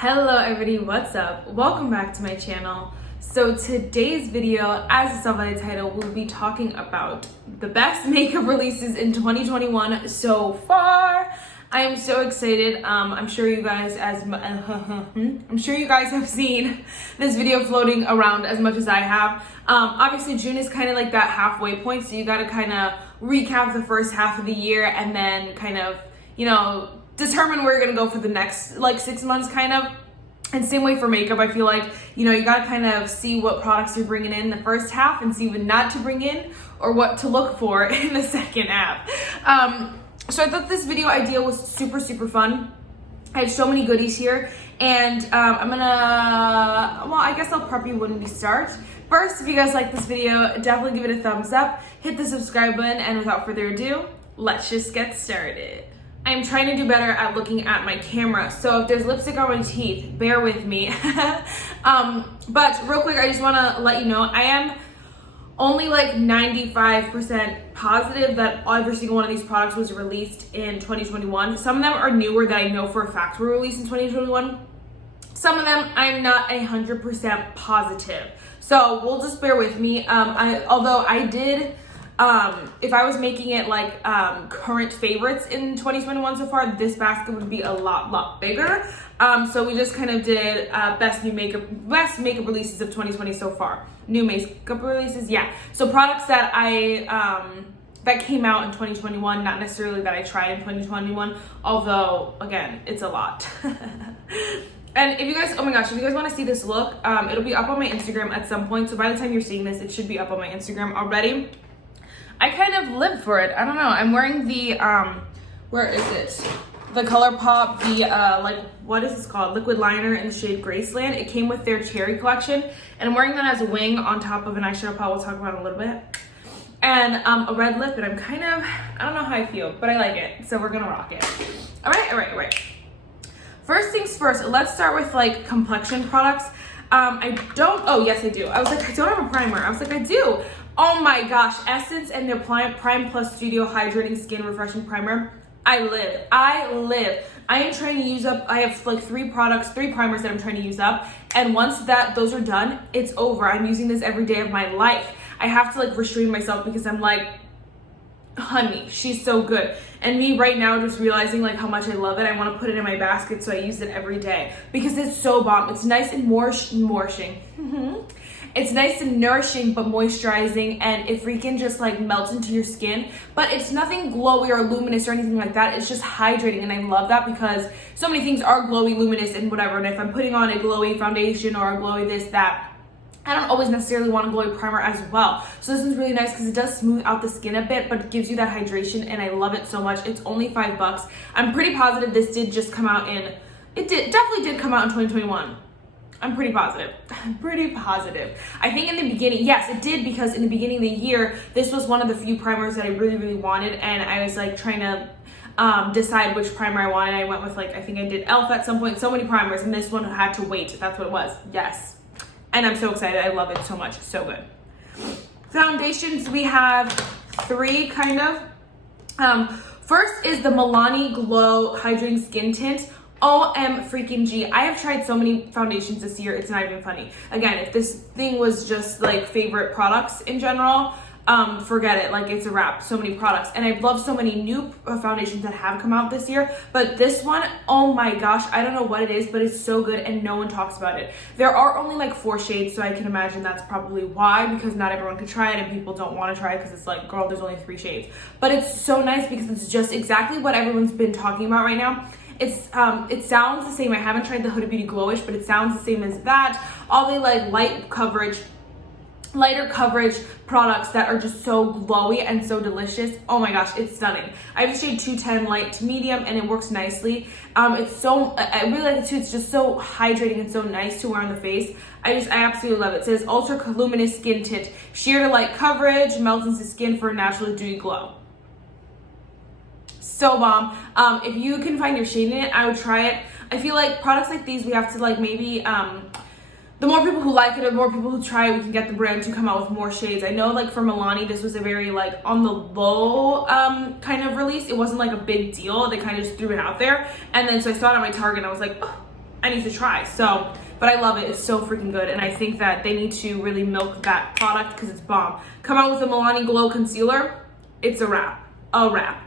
Hello everybody, what's up? Welcome back to my channel. So today's video, as you saw by the title, we'll be talking about the best makeup releases in 2021 so far. I am so excited. I'm sure you guys have seen this video floating around as much as I have. Obviously June is kind of like that halfway point, so you got to kind of recap the first half of the year and then kind of, determine where you're gonna go for the next like 6 months kind of. And same way for makeup, I feel like, you gotta kind of see what products you're bringing in the first half and see what not to bring in or what to look for in the second half. So I thought this video idea was super fun. I have so many goodies here, and I guess I'll prep you when we start. First, if you guys like this video, definitely give it a thumbs up, hit the subscribe button, and without further ado, let's just get started. I'm trying to do better at looking at my camera, so if there's lipstick on my teeth, bear with me. But real quick, I just want to let you know, I am only like 95% positive that every single one of these products was released in 2021. Some of them are newer that I know for a fact were released in 2021. Some of them I'm not 100% positive. So we'll just bear with me. Although I did, if I was making it like current favorites in 2021 so far, this basket would be a lot bigger. So we just kind of did best makeup releases of 2020 so far. New makeup releases, yeah. So products that that came out in 2021, not necessarily that I tried in 2021, although again, it's a lot. And if you guys, oh my gosh, if you guys want to see this look, it'll be up on my Instagram at some point. So by the time you're seeing this, it should be up on my Instagram already. I kind of live for it. I don't know. I'm wearing the, where is it? The Colourpop, like, what is this called? Liquid liner in the shade Graceland. It came with their cherry collection. And I'm wearing that as a wing on top of an eyeshadow palette we'll talk about in a little bit. And a red lip, and I'm kind of, I don't know how I feel, but I like it. So we're gonna rock it. All right. First things first, let's start with like complexion products. Oh yes I do. I was like, I don't have a primer. I was like, I do. Oh my gosh, Essence and their Prime Plus Studio Hydrating Skin Refreshing Primer. I live. I am trying to use up, I have like three primers that I'm trying to use up. And once those are done, it's over. I'm using this every day of my life. I have to like restrain myself because I'm like, honey, she's so good. And me right now just realizing like how much I love it. I want to put it in my basket so I use it every day because it's so bomb. It's nice and nourishing. It's nice and nourishing but moisturizing, and it freaking just like melts into your skin. But it's nothing glowy or luminous or anything like that. It's just hydrating, and I love that because so many things are glowy, luminous, and whatever. And if I'm putting on a glowy foundation or a glowy this, that, I don't always necessarily want a glowy primer as well. So this one's really nice because it does smooth out the skin a bit, but it gives you that hydration, and I love it so much. It's only $5. I'm pretty positive this did just come out definitely did come out in 2021. I'm pretty positive. I think in the beginning, yes, it did, because in the beginning of the year, this was one of the few primers that I really wanted, and I was like trying to decide which primer I wanted. I went with like, I think I did e.l.f. at some point, so many primers, and this one had to wait. That's what it was, yes. And I'm so excited. I love it so much. So good. Foundations, we have three kind of. First is the Milani Glow Hydrating Skin Tint. OMG. I have tried so many foundations this year, it's not even funny. Again, if this thing was just like favorite products in general, forget it, like it's a wrap. So many products, and I've loved so many new foundations that have come out this year, but this one, oh my gosh, I don't know what it is, but it's so good and no one talks about it. There are only like 4 shades, so I can imagine that's probably why, because not everyone could try it and people don't want to try it because it's like, girl, there's only 3 shades. But it's so nice because it's just exactly what everyone's been talking about right now. It sounds the same. I haven't tried the Huda Beauty Glowish, but it sounds the same as that. All the like lighter coverage products that are just so glowy and so delicious. Oh my gosh, it's stunning. I have the shade 210 light to medium, and it works nicely. I really like it too. It's just so hydrating and so nice to wear on the face. I absolutely love it. It says ultra luminous skin tint, sheer to light coverage, melts into skin for a naturally dewy glow. So bomb. If you can find your shade in it, I would try it. I feel like products like these, we have to like maybe the more people who like it, or the more people who try it, we can get the brand to come out with more shades. I know like for Milani, this was a very like on the low kind of release. It wasn't like a big deal. They kind of just threw it out there. And then so I saw it at my Target and I was like, oh, I need to try. So, but I love it. It's so freaking good. And I think that they need to really milk that product because it's bomb. Come out with a Milani Glow Concealer. It's a wrap. A wrap.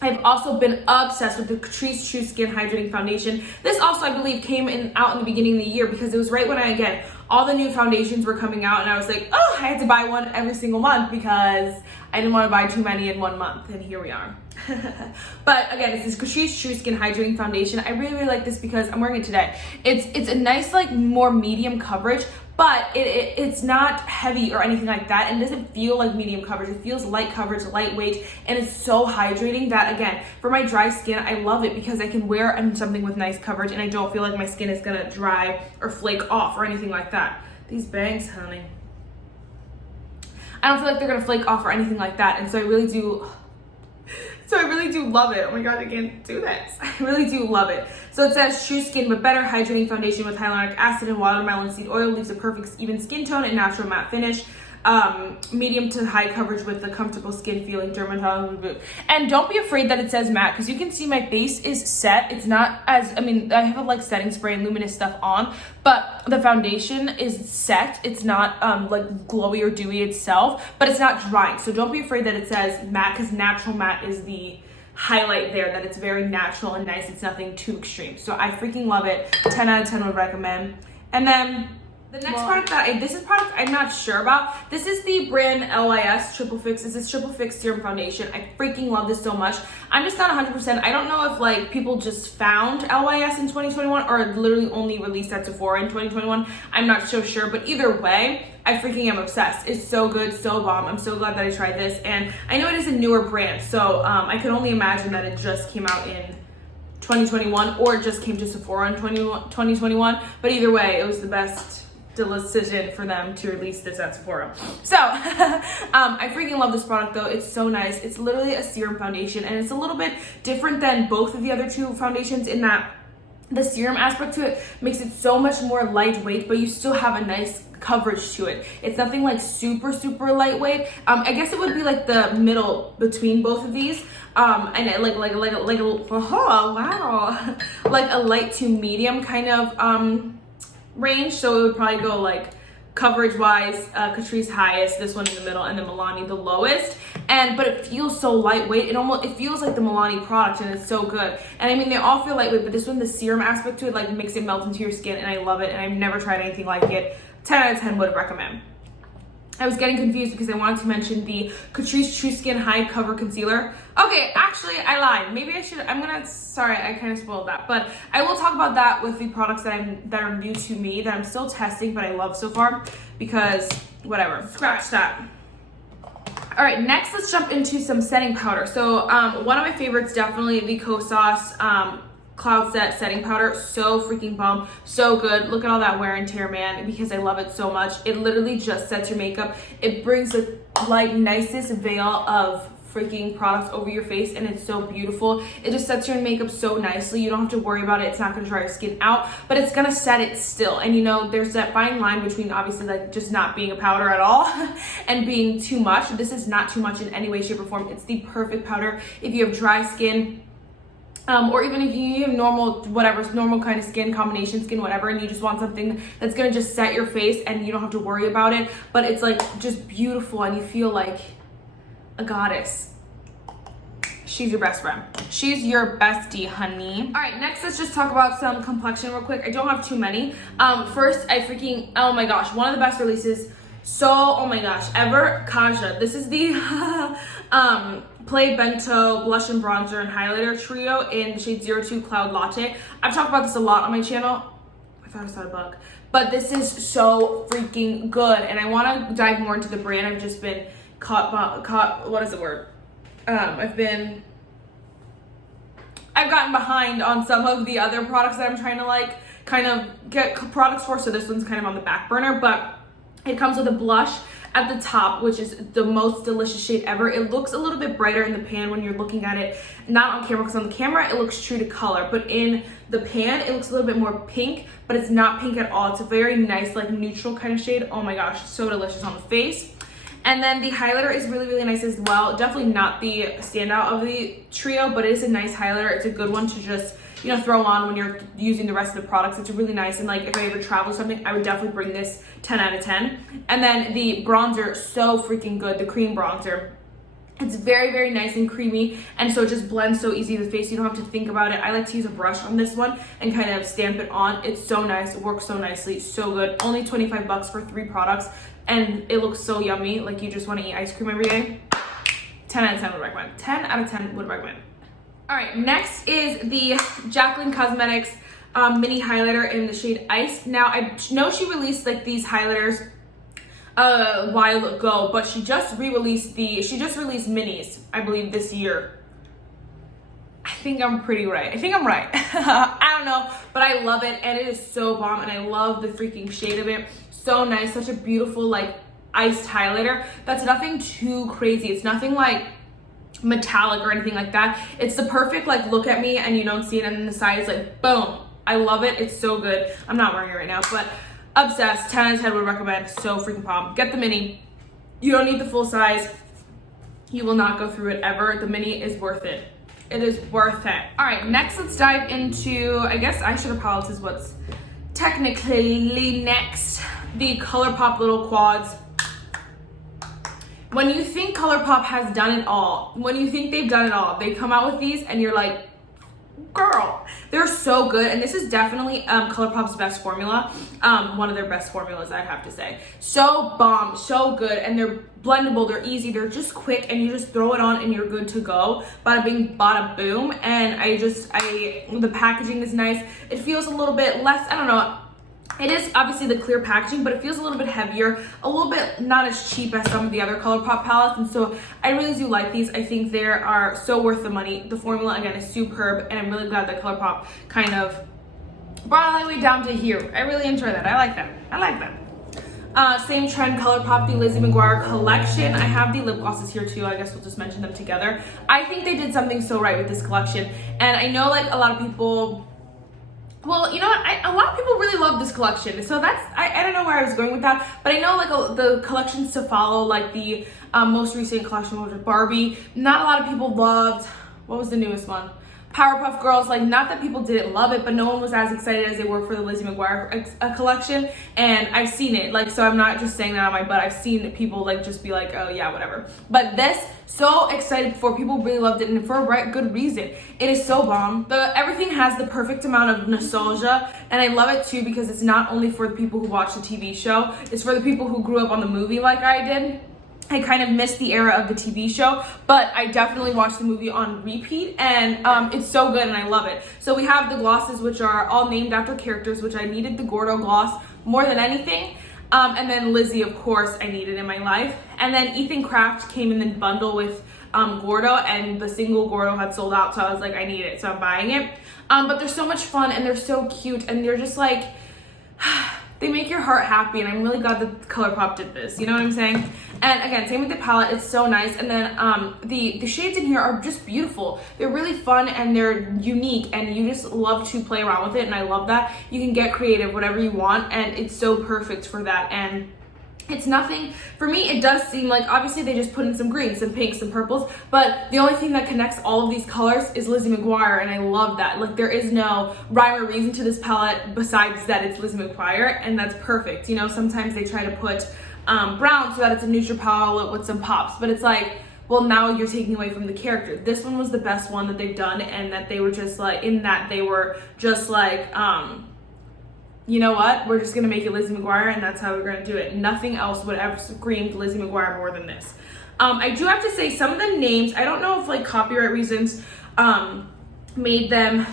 I've also been obsessed with the Catrice True Skin Hydrating Foundation. This also, I believe, came out in the beginning of the year because it was right when again, all the new foundations were coming out and I was like, oh, I had to buy one every single month because I didn't want to buy too many in 1 month, and here we are. But again, it's this Catrice True Skin Hydrating Foundation. I really, really like this because I'm wearing it today. It's a nice, like, more medium coverage, but it's not heavy or anything like that, and it doesn't feel like medium coverage. It feels light coverage, lightweight, and it's so hydrating that, again, for my dry skin, I love it because I can wear something with nice coverage and I don't feel like my skin is gonna dry or flake off or anything like that. These bangs, honey. I don't feel like they're gonna flake off or anything like that, and so I really do love it. Oh my god, I can't do this. I really do love it. So it says True Skin but Better Hydrating Foundation with hyaluronic acid and watermelon seed oil, leaves a perfect even skin tone and natural matte finish. Medium to high coverage with a comfortable skin feeling, dermatologist. And don't be afraid that it says matte, because you can see my face is set. It's not as, I mean, I have a like setting spray and luminous stuff on, but the foundation is set. It's not like glowy or dewy itself, but it's not drying. So don't be afraid that it says matte, because natural matte is the highlight there, that it's very natural and nice. It's nothing too extreme. So I freaking love it. 10 out of 10 would recommend. And then the next product that this is product I'm not sure about. This is the brand LYS Triple Fix. This is Triple Fix Serum Foundation. I freaking love this so much. I'm just not 100%. I don't know if like people just found LYS in 2021 or literally only released at Sephora in 2021. I'm not so sure, but either way, I freaking am obsessed. It's so good, so bomb. I'm so glad that I tried this, and I know it is a newer brand, so I can only imagine that it just came out in 2021 or it just came to Sephora in 2021. But either way, it was the best decision for them to release this at Sephora. So I freaking love this product though. It's so nice. It's literally a serum foundation, and it's a little bit different than both of the other two foundations in that the serum aspect to it makes it so much more lightweight, but you still have a nice coverage to it. It's nothing like super lightweight. I guess it would be like the middle between both of these, and it like oh wow, like a light to medium kind of range. So it would probably go like coverage wise, Catrice highest, this one in the middle, and then Milani the lowest. But it feels so lightweight. It feels like the Milani product, and it's so good. And I mean, they all feel lightweight, but this one, the serum aspect to it, like makes it melt into your skin, and I love it. And I've never tried anything like it. 10 out of 10 would recommend. I was getting confused because I wanted to mention the Catrice True Skin High Cover Concealer. Okay, actually, I lied. Maybe I should, sorry, I kind of spoiled that. But I will talk about that with the products that are new to me, that I'm still testing, but I love so far, because whatever, scratch that. All right, next let's jump into some setting powder. So one of my favorites, definitely the Kosas Cloud Set setting powder. So freaking bomb, so good. Look at all that wear and tear, man, because I love it so much. It literally just sets your makeup. It brings the like nicest veil of freaking products over your face, and it's so beautiful. It just sets your makeup so nicely. You don't have to worry about it. It's not gonna dry your skin out, but it's gonna set it still. And you know, there's that fine line between obviously like just not being a powder at all and being too much. This is not too much in any way, shape, or form. It's the perfect powder if you have dry skin, or even if you have normal kind of skin, combination skin, whatever, and you just want something that's gonna just set your face and you don't have to worry about it, but it's like just beautiful and you feel like a goddess. She's your best friend. She's your bestie, honey. All right, next let's just talk about some complexion real quick. I don't have too many. First, oh my gosh, one of the best releases, oh my gosh, ever, Kaja. This is the Play Bento Blush and Bronzer and Highlighter Trio in the shade 02 Cloud Latte. I've talked about this a lot on my channel. I thought I saw a bug. But this is so freaking good, and I want to dive more into the brand. I've just been what is the word? I've gotten behind on some of the other products that I'm trying to like kind of get products for, so this one's kind of on the back burner, but it comes with a blush at the top, which is the most delicious shade ever. It looks a little bit brighter in the pan when you're looking at it, not on camera, because on the camera it looks true to color, but in the pan it looks a little bit more pink, but it's not pink at all. It's a very nice like neutral kind of shade. Oh my gosh, so delicious on the face. And then the highlighter is really nice as well. Definitely not the standout of the trio, but it is a nice highlighter. It's a good one to just you know, throw on when you're using the rest of the products. It's really nice, and like if I ever travel or something, I would definitely bring this 10 out of 10. And then the bronzer, so freaking good, the cream bronzer. It's very, very nice and creamy, and so it just blends so easy to the face. You don't have to think about it. I like to use a brush on this one and kind of stamp it on. It's so nice. It works so nicely. So good. Only 25 bucks for 3 products, and it looks so yummy. Like you just want to eat ice cream every day. 10 out of 10 would recommend. 10 out of 10 would recommend. All right, next is the Jaclyn Cosmetics mini highlighter in the shade Ice. Now, I know she released like these highlighters a while ago, but she just released minis, I believe, this year. I think I'm pretty right. I think I'm right. I don't know, but I love it, and it is so bomb, and I love the freaking shade of it. So nice, such a beautiful like iced highlighter that's nothing too crazy. It's nothing like metallic or anything like that. It's the perfect like look at me and you don't see it, and then the side is like boom. I love it. It's so good. I'm not wearing it right now, but obsessed. 10 out of 10 would recommend. So freaking bomb. Get the mini. You don't need the full size. You will not go through it ever. The mini is worth it. It is worth it. All right, next let's dive into, I guess eyeshadow palettes is what's technically next. The Colourpop little quads. When you think Colourpop has done it all, when you think they've done it all, they come out with these and you're like, girl, they're so good. And this is definitely Colourpop's best formula, one of their best formulas, I'd have to say. So bomb, so good, and they're blendable, they're easy, they're just quick, and you just throw it on and you're good to go. Bada bing, bada boom. And the packaging is nice. It feels a little bit less, I don't know, it is obviously the clear packaging, but it feels a little bit heavier, a little bit not as cheap as some of the other Colourpop palettes, and so I really do like these. I think they are so worth the money. The formula, again, is superb, and I'm really glad that Colourpop kind of brought it all the way down to here. I really enjoy that. I like that. I like that. Same trend, Colourpop, the Lizzie McGuire collection. I have the lip glosses here too. I guess we'll just mention them together. I think they did something so right with this collection, and I know like a lot of people, well, you know what? A lot of people really love this collection, so that's, I don't know where I was going with that, but I know like the collections to follow, like the most recent collection was with Barbie. Not a lot of people loved, what was the newest one? Powerpuff Girls. Like, not that people didn't love it, but no one was as excited as they were for the Lizzie McGuire collection, and I've seen it, like, so I'm not just saying that on my butt. I've seen people like just be like, oh yeah, whatever. But this, so excited for, people really loved it, and for a good reason. It is so bomb. Everything has the perfect amount of nostalgia, and I love it too because it's not only for the people who watch the TV show, it's for the people who grew up on the movie like I did. I kind of missed the era of the TV show, but I definitely watched the movie on repeat, and it's so good and I love it. So we have the glosses, which are all named after characters, which I needed the Gordo gloss more than anything. And then Lizzie, of course, I needed in my life. And then Ethan Craft came in the bundle with Gordo, and the single Gordo had sold out, so I was like, I need it, so I'm buying it. But they're so much fun, and they're so cute, and they're just like, they make your heart happy, and I'm really glad that Colourpop did this, you know what I'm saying? And again, same with the palette, it's so nice. And then the shades in here are just beautiful. They're really fun and they're unique, and you just love to play around with it, and I love that. You can get creative, whatever you want, and it's so perfect for that. And it's nothing, for me, it does seem like, obviously they just put in some greens, some pinks, some purples, but the only thing that connects all of these colors is Lizzie McGuire, and I love that. Like, there is no rhyme or reason to this palette besides that it's Lizzie McGuire, and that's perfect. You know, sometimes they try to put brown so that it's a neutral palette with some pops, but it's like, well, now you're taking away from the character. This one was the best one that they've done, and that they were just like, in that they were just like, you know what, we're just gonna make it Lizzie McGuire, and that's how we're gonna do it. Nothing else would ever scream Lizzie McGuire more than this. I do have to say, some of the names, I don't know if like copyright reasons made them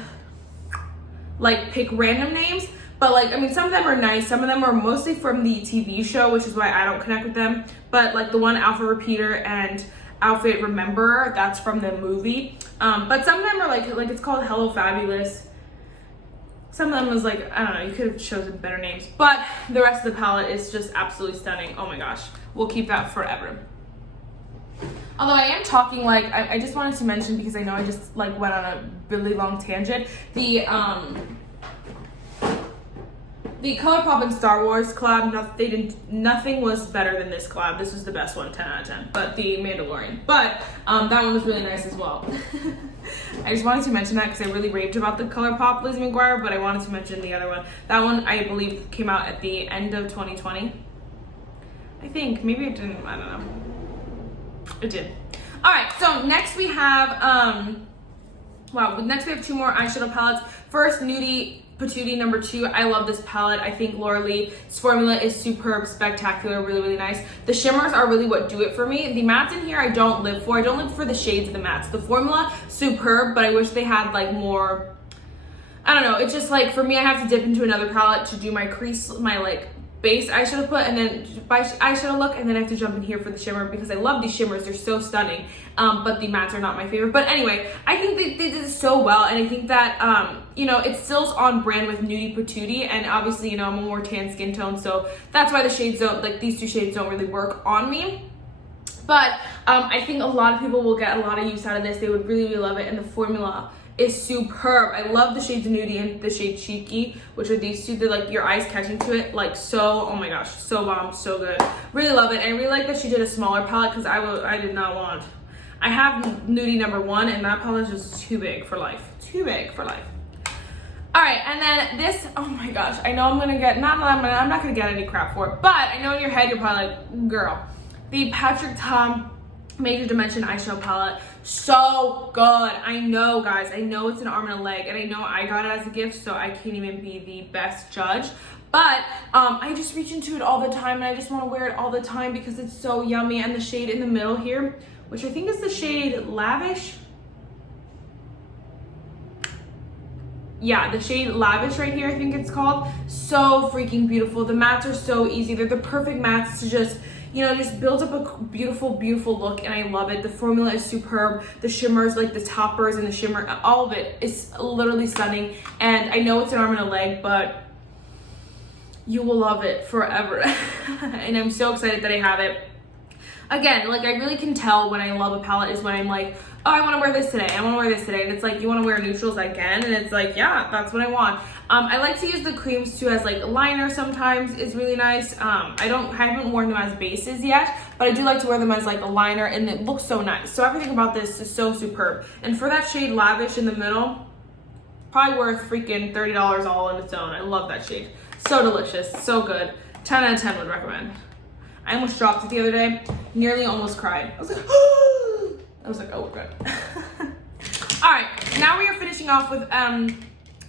like pick random names, but like, I mean, some of them are nice, some of them are mostly from the TV show, which is why I don't connect with them. But like the one Alpha Repeater and Outfit Rememberer, that's from the movie. But some of them are like it's called Hello Fabulous. Some of them was like, I don't know, you could have chosen better names, but the rest of the palette is just absolutely stunning. Oh my gosh, we'll keep that forever. Although I am talking, like, I just wanted to mention, because I know I just like went on a really long tangent, the The Colourpop and Star Wars collab, nothing was better than this collab. This was the best one, 10 out of 10. But the Mandalorian. But that one was really nice as well. I just wanted to mention that because I really raved about the Colourpop Lizzie Mcguire, but I wanted to mention the other one. That one, I believe, came out at the end of 2020. I think. Maybe it didn't. I don't know. It did. Alright, so next we have, next we have 2 more eyeshadow palettes. First, Nudie Patootie number 2. I love this palette. I think Laura Lee's formula is superb, spectacular, really, really nice. The shimmers are really what do it for me. The mattes in here I don't live for. I don't live for the shades of the mattes. The formula, superb, but I wish they had like more, I don't know. It's just like, for me, I have to dip into another palette to do my crease, my like base eyeshadow put, and then by eyeshadow look, and then I have to jump in here for the shimmer because I love these shimmers. They're so stunning, but the mattes are not my favorite. But anyway, I think they did this so well, and I think that you know, it still's on brand with Nudie Patootie, and obviously, you know, I'm a more tan skin tone, so that's why the shades don't, like these 2 shades don't really work on me. But I think a lot of people will get a lot of use out of this. They would really, really love it, and the formula is superb. I love the shades Nudie and the shade Cheeky, which are these 2. They're like your eyes catching to it, like so, oh my gosh, so bomb, so good. Really love it. And I really like that she did a smaller palette because I did not want. I have Nudie number 1, and that palette is just too big for life. Too big for life. All right, and then this, oh my gosh, I know I'm gonna get, I'm not gonna get any crap for it, but I know in your head you're probably like, girl, the Patrick Tom Major Dimension eyeshadow palette, so good. I know, guys, I know it's an arm and a leg, and I know I got it as a gift, so I can't even be the best judge, but I just reach into it all the time, and I just want to wear it all the time because it's so yummy. And the shade in the middle here, which I think is the shade Lavish. Yeah, the shade Lavish right here, I think it's called. So freaking beautiful. The mattes are so easy. They're the perfect mattes to just, you know, just build up a beautiful, beautiful look, and I love it. The formula is superb. The shimmers, like the toppers and the shimmer, all of it is literally stunning. And I know it's an arm and a leg, but you will love it forever. And I'm so excited that I have it. Again, like I really can tell when I love a palette is when I'm like, oh, I want to wear this today. I want to wear this today. And it's like, you want to wear neutrals again? And it's like, yeah, that's what I want. I like to use the creams too as like a liner sometimes. Is really nice. I haven't worn them as bases yet, but I do like to wear them as like a liner, and it looks so nice. So everything about this is so superb. And for that shade Lavish in the middle, probably worth freaking $30 all on its own. I love that shade. So delicious, so good. 10 out of 10 would recommend. I almost dropped it the other day. Nearly almost cried. I was like, oh, we're good. All right, now we are finishing off with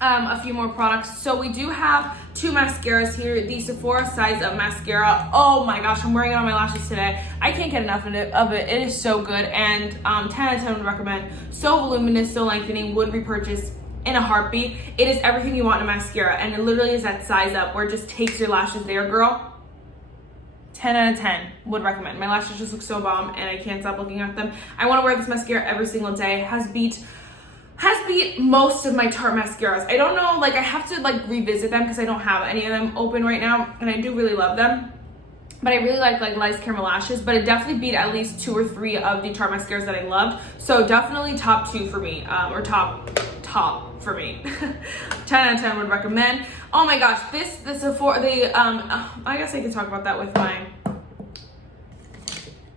a few more products. So we do have 2 mascaras here. The Sephora Size Up Mascara. Oh my gosh, I'm wearing it on my lashes today. I can't get enough of it. It is so good, and 10 out of 10 would recommend. So voluminous, so lengthening, would repurchase in a heartbeat. It is everything you want in a mascara, and it literally is that size up where it just takes your lashes there, girl. 10 out of 10 would recommend. My lashes just look so bomb, and I can't stop looking at them. I want to wear this mascara every single day. Has beat most of my Tarte mascaras. I don't know, like I have to like revisit them because I don't have any of them open right now, and I do really love them. But I really like light caramel lashes, but it definitely beat at least 2 or 3 of the Tarte mascaras that I loved. So definitely top 2 for me, or top for me. 10 out of 10 would recommend. Oh my gosh, the Sephora, I guess I could talk about that with my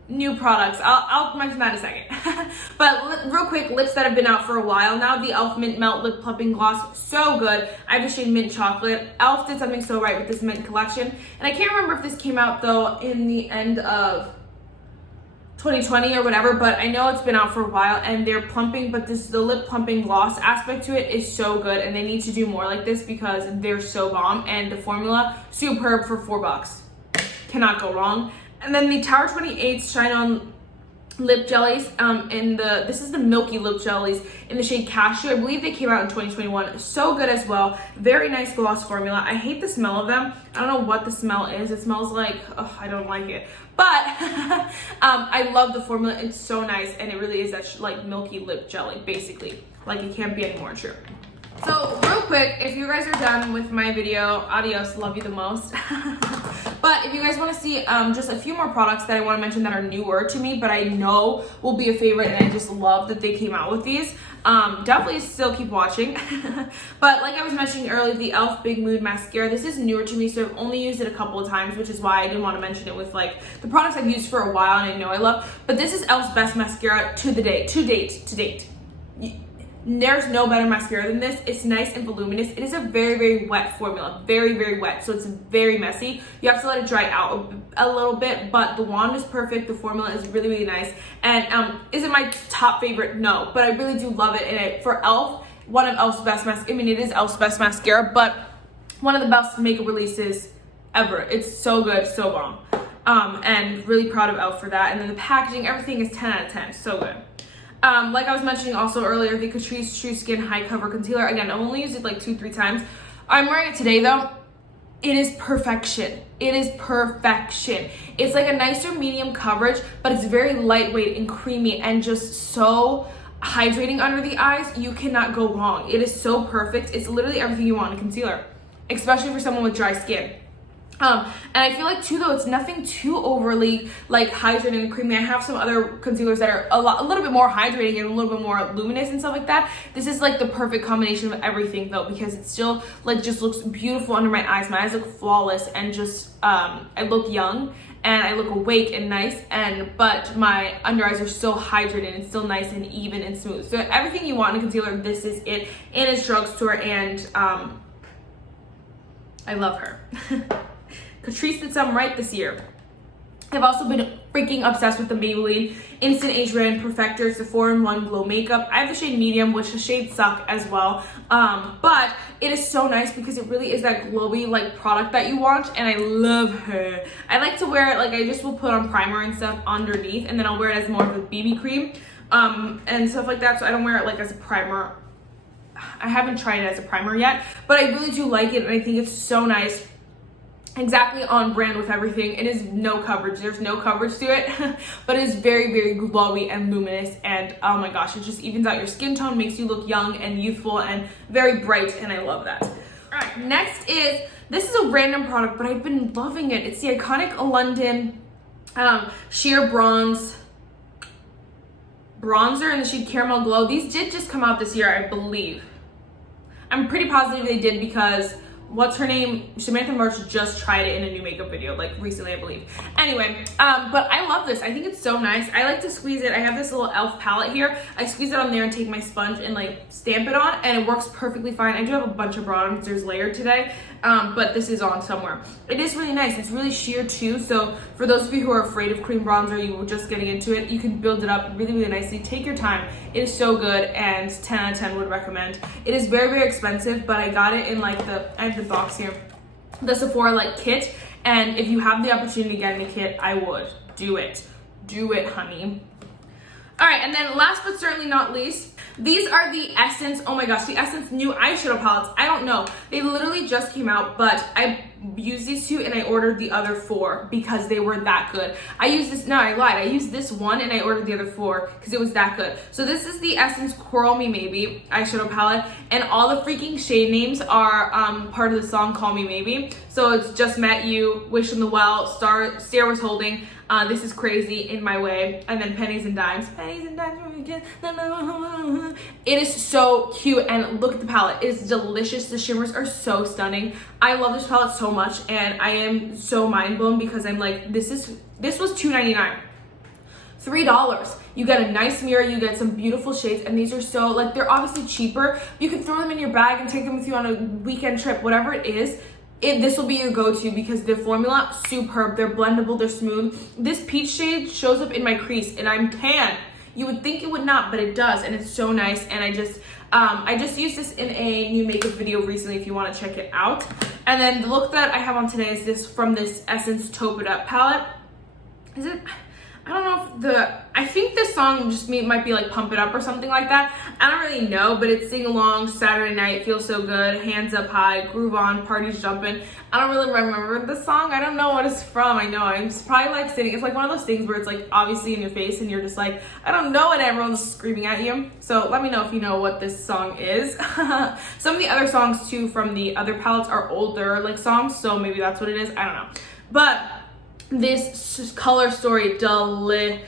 new products. I'll mention that in a second. But real quick, lips that have been out for a while now. The e.l.f. Mint Melt Lip Plumping Gloss, so good. I have the shade Mint Chocolate. e.l.f. did something so right with this mint collection. And I can't remember if this came out though in the end of 2020 or whatever, but I know it's been out for a while, and they're plumping, but the lip plumping gloss aspect to it is so good, and they need to do more like this because they're so bomb, and the formula, superb for $4. Cannot go wrong. And then the Tower 28 Shine On lip jellies, this is the milky lip jellies in the shade Cashew. I believe they came out in 2021. So good as well. Very nice gloss formula. I hate the smell of them. I don't know what the smell is. It smells like, oh, I don't like it. But I love the formula. It's so nice, and it really is that like milky lip jelly, basically. Like it can't be any more true. So real quick, if you guys are done with my video, adios, love you the most. But if you guys want to see just a few more products that I want to mention that are newer to me, but I know will be a favorite, and I just love that they came out with these. Definitely still keep watching. But like I was mentioning earlier, the e.l.f. Big Mood Mascara, this is newer to me, so I've only used it a couple of times, which is why I didn't want to mention it with like the products I've used for a while and I know I love. But this is e.l.f.'s best mascara to date. There's no better mascara than this. It's nice and voluminous. It is a very, very wet formula. Very, very wet. So it's very messy. You have to let it dry out a little bit, but the wand is perfect. The formula is really, really nice. And is it my top favorite? No, but I really do love it. And for e.l.f., one of e.l.f.'s best mascara. I mean, it is e.l.f.'s best mascara, but one of the best makeup releases ever. It's so good, so bomb. And really proud of e.l.f. for that. And then the packaging, everything is 10 out of 10. So good. Like I was mentioning also earlier, the Catrice True Skin High Cover Concealer. Again, I've only used it like 2-3 times. I'm wearing it today though. It is perfection. It is perfection. It's like a nicer medium coverage, but it's very lightweight and creamy and just so hydrating under the eyes. You cannot go wrong. It is so perfect. It's literally everything you want in a concealer, especially for someone with dry skin. And I feel like too though, it's nothing too overly like hydrating and creamy. I have some other concealers that are a little bit more hydrating and a little bit more luminous and stuff like that. This is like the perfect combination of everything though, because it still like just looks beautiful under my eyes. My eyes look flawless and just I look young and I look awake and nice, but my under eyes are still hydrated and still nice and even and smooth. So everything you want in a concealer, this is it in its drugstore, and I love her. Catrice did something right this year. I've also been freaking obsessed with the Maybelline Instant Age Red Perfector. It's a 4-in-1 glow makeup. I have the shade medium, which the shades suck as well. But it is so nice because it really is that glowy like product that you want, and I love her. I like to wear it like I just will put on primer and stuff underneath, and then I'll wear it as more of a BB cream and stuff like that. So I don't wear it like as a primer. I haven't tried it as a primer yet, but I really do like it, and I think it's so nice. Exactly on brand with everything. It is no coverage. There's no coverage to it, but it is very, very glowy and luminous. And oh my gosh, it just evens out your skin tone, makes you look young and youthful and very bright. And I love that. All right, next this is a random product, but I've been loving it. It's the iconic London Sheer Bronzer in the shade Caramel Glow. These did just come out this year, I believe. I'm pretty positive they did because what's her name? Samantha March just tried it in a new makeup video, like recently, I believe. Anyway, but I love this. I think it's so nice. I like to squeeze it. I have this little e.l.f. palette here. I squeeze it on there and take my sponge and like stamp it on, and it works perfectly fine. I do have a bunch of bronzers layered today, but this is on somewhere. It is really nice. It's really sheer too. So for those of you who are afraid of cream bronzer, you were just getting into it, you can build it up really, really nicely. Take your time. It is so good, and 10 out of 10 would recommend. It is very, very expensive, but I got it in like I have the box here, the Sephora like kit, and if you have the opportunity to get in a kit, I would do it. Do it, honey. All right, and then last but certainly not least, these are the Essence, oh my gosh, the Essence new eyeshadow palettes. I don't know, they literally just came out, but I used these two and I ordered the other 4 because they were that good. I used this one and I ordered the other 4 because it was that good. So this is the Essence Call Me Maybe eyeshadow palette, and all the freaking shade names are part of the song Call Me Maybe. So it's Just Met You, Wish in the Well, Stare Was Holding, This Is Crazy, In My Way, and then Pennies and Dimes. Pennies and Dimes. It is so cute, and look at the palette. It is delicious. The shimmers are so stunning. I love this palette so much, and I am so mind blown because I'm like, this was $2.99. $3. You get a nice mirror, you get some beautiful shades, and these are so like, they're obviously cheaper. You can throw them in your bag and take them with you on a weekend trip, whatever it is. This will be your go-to because their formula, superb. They're blendable, they're smooth. This peach shade shows up in my crease, and I'm tan. You would think it would not, but it does, and it's so nice. And I just used this in a new makeup video recently if you want to check it out. And then the look that I have on today is this from this Essence Taupe It Up palette. Is it? I don't know if I think this song just might be like Pump It Up or something like that. I don't really know, but it's Sing Along, Saturday Night, Feel So Good, Hands Up High, Groove On, Parties Jumpin'. I don't really remember the song. I don't know what it's from. I know I'm probably like sitting. It's like one of those things where it's like obviously in your face and you're just like, I don't know, and everyone's screaming at you. So let me know if you know what this song is. Some of the other songs too from the other palettes are older like songs, so maybe that's what it is. I don't know. But this color story, delicious.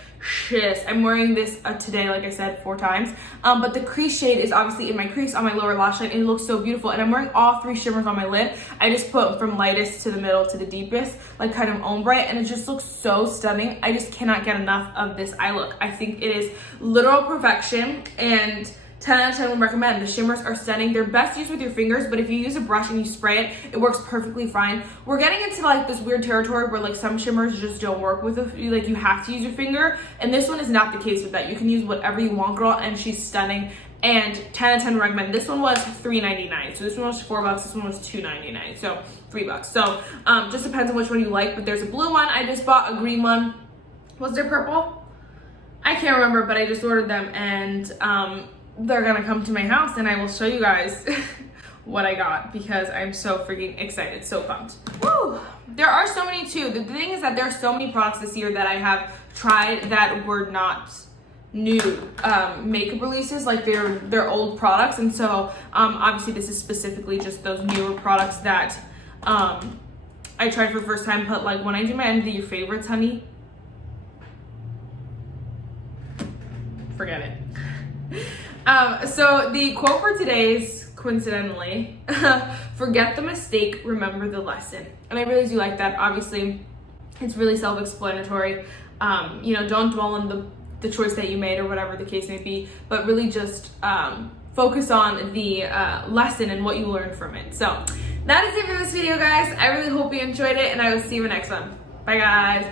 I'm wearing this today, like I said, 4 times. But the crease shade is obviously in my crease on my lower lash line, and it looks so beautiful. And I'm wearing all 3 shimmers on my lid. I just put from lightest to the middle to the deepest, like kind of ombre, and it just looks so stunning. I just cannot get enough of this eye look. I think it is literal perfection, and 10 out of 10 would recommend. The shimmers are stunning. They're best used with your fingers, but if you use a brush and you spray it, it works perfectly fine. We're getting into like this weird territory where like some shimmers just don't work with like you have to use your finger, and this one is not the case with that. You can use whatever you want, girl, and she's stunning. And 10 out of 10 would recommend. This one was $3.99, so this one was $4, this one was $2.99, so $3. So just depends on which one you like. But there's a blue one I just bought, a green one. Was there purple? I can't remember, but I just ordered them, and they're gonna come to my house, and I will show you guys what I got because I'm so freaking excited, so pumped. Woo! There are so many too. The thing is that there are so many products this year that I have tried that were not new makeup releases, like they're old products, and so obviously this is specifically just those newer products that I tried for the first time. But like when I do my end of the year favorites, honey, forget it. So the quote for today is, coincidentally, forget the mistake, remember the lesson. And I really do like that. Obviously, it's really self-explanatory. You know, don't dwell on the choice that you made or whatever the case may be, but really just focus on the lesson and what you learned from it. So that is it for this video, guys. I really hope you enjoyed it, and I will see you in the next one. Bye, guys.